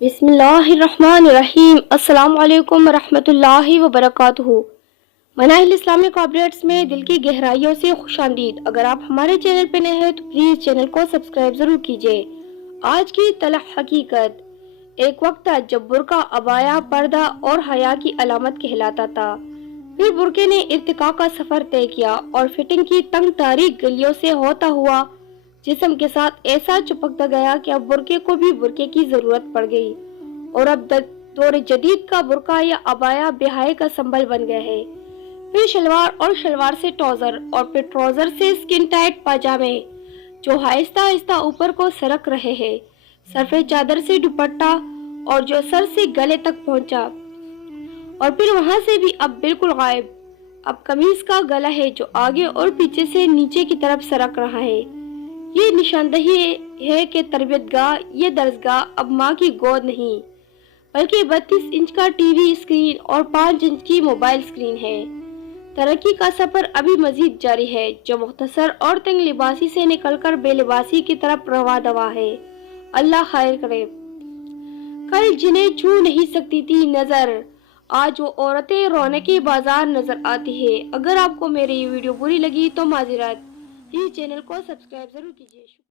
بسم اللہ الرحمن الرحیم۔ السلام علیکم ورحمۃ اللہ وبرکاتہ۔ مناہل اسلامک اپڈیٹس میں دل کی گہرائیوں سے خوش آمدید۔ اگر آپ ہمارے چینل پہ نئے ہیں تو پلیز چینل کو سبسکرائب ضرور کیجیے۔ آج کی تلخ حقیقت۔ ایک وقت تھا جب برقع عبایا، پردہ اور حیا کی علامت کہلاتا تھا۔ پھر برقعے نے ارتقاء کا سفر طے کیا اور فٹنگ کی تنگ تاریک گلیوں سے ہوتا ہوا جسم کے ساتھ ایسا چپکتا گیا کہ اب برقعے کو بھی برقعے کی ضرورت پڑ گئی، اور اب دور جدید کا برقع یا عبایا بہائے کا سنبل بن گیا ہے۔ پھر شلوار، اور شلوار سے ٹراؤزر، اور پھر ٹراؤزر سے سکن ٹائٹ پاجامے جو آہستہ آہستہ اوپر کو سرک رہے ہیں، سفید چادر سے دوپٹہ اور جو سر سے گلے تک پہنچا، اور پھر وہاں سے بھی اب بالکل غائب۔ اب قمیص کا گلا ہے جو آگے اور پیچھے سے نیچے کی طرف سرک رہا ہے۔ یہ نشاندہی ہے کہ تربیت گاہ، یہ درسگاہ اب ماں کی گود نہیں بلکہ 32 انچ کا ٹی وی اسکرین اور 5 انچ کی موبائل اسکرین ہے۔ ترقی کا سفر ابھی مزید جاری ہے، جو مختصر اور تنگ لباسی سے نکل کر بے لباسی کی طرف رواں دوا ہے۔ اللہ خیر کرے۔ کل جنہیں چھو نہیں سکتی تھی نظر، آج وہ عورتیں رونق بازار نظر آتی ہے۔ اگر آپ کو میری یہ ویڈیو بری لگی تو معذرت، پلیز چینل کو سبسکرائب ضرور کیجیے۔